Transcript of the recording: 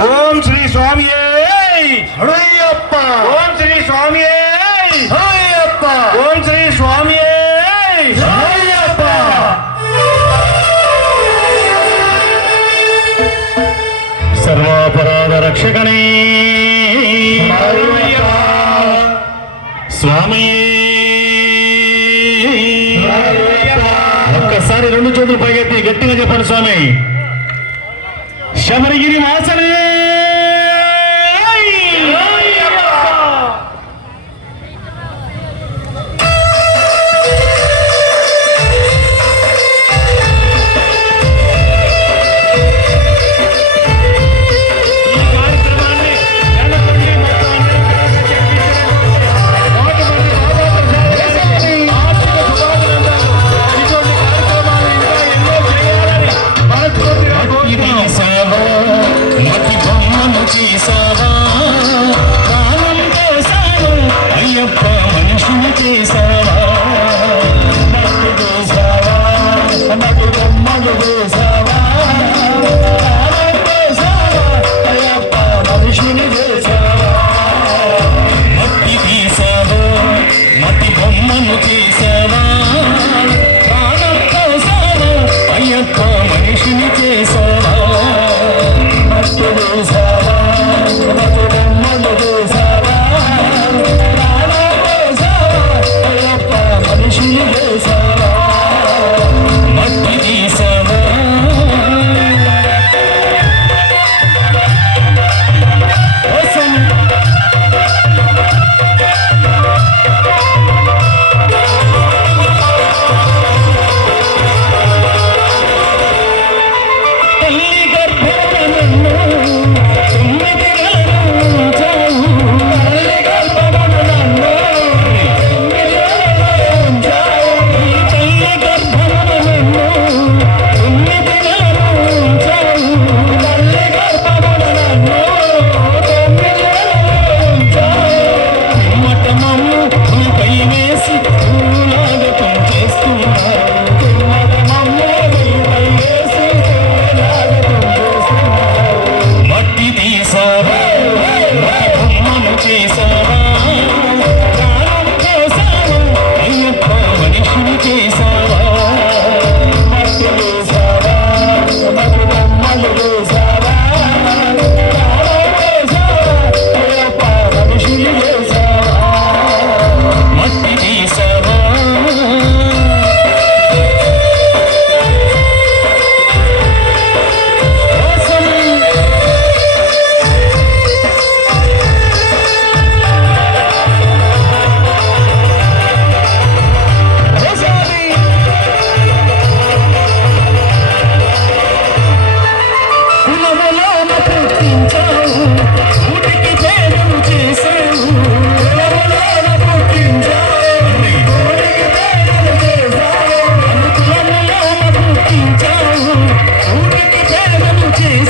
ఓం శ్రీ స్వామియే! అయ్యప్ప ఓం శ్రీ స్వామియే! అయ్యప్ప ఓం శ్రీ స్వామియే! అయ్యప్ప సర్వాపరాధ రక్షకనే స్వామి ఒక్కసారి రెండు చేతులు పైకెత్తి గట్టిగా చెప్పండి స్వామి. ശബരിഗിരി വാസനേ చేసావా కాలంతో సాగు అయ్యప్ప మనుషులు చేసావా. నటు చేసావా నటు బొమ్మలు చేసావా కాలంతో సాగు అయ్యప్ప మనుషులు చేసావా. మట్టి తీసావా మట్టి బొమ్మను చేసావా 叶云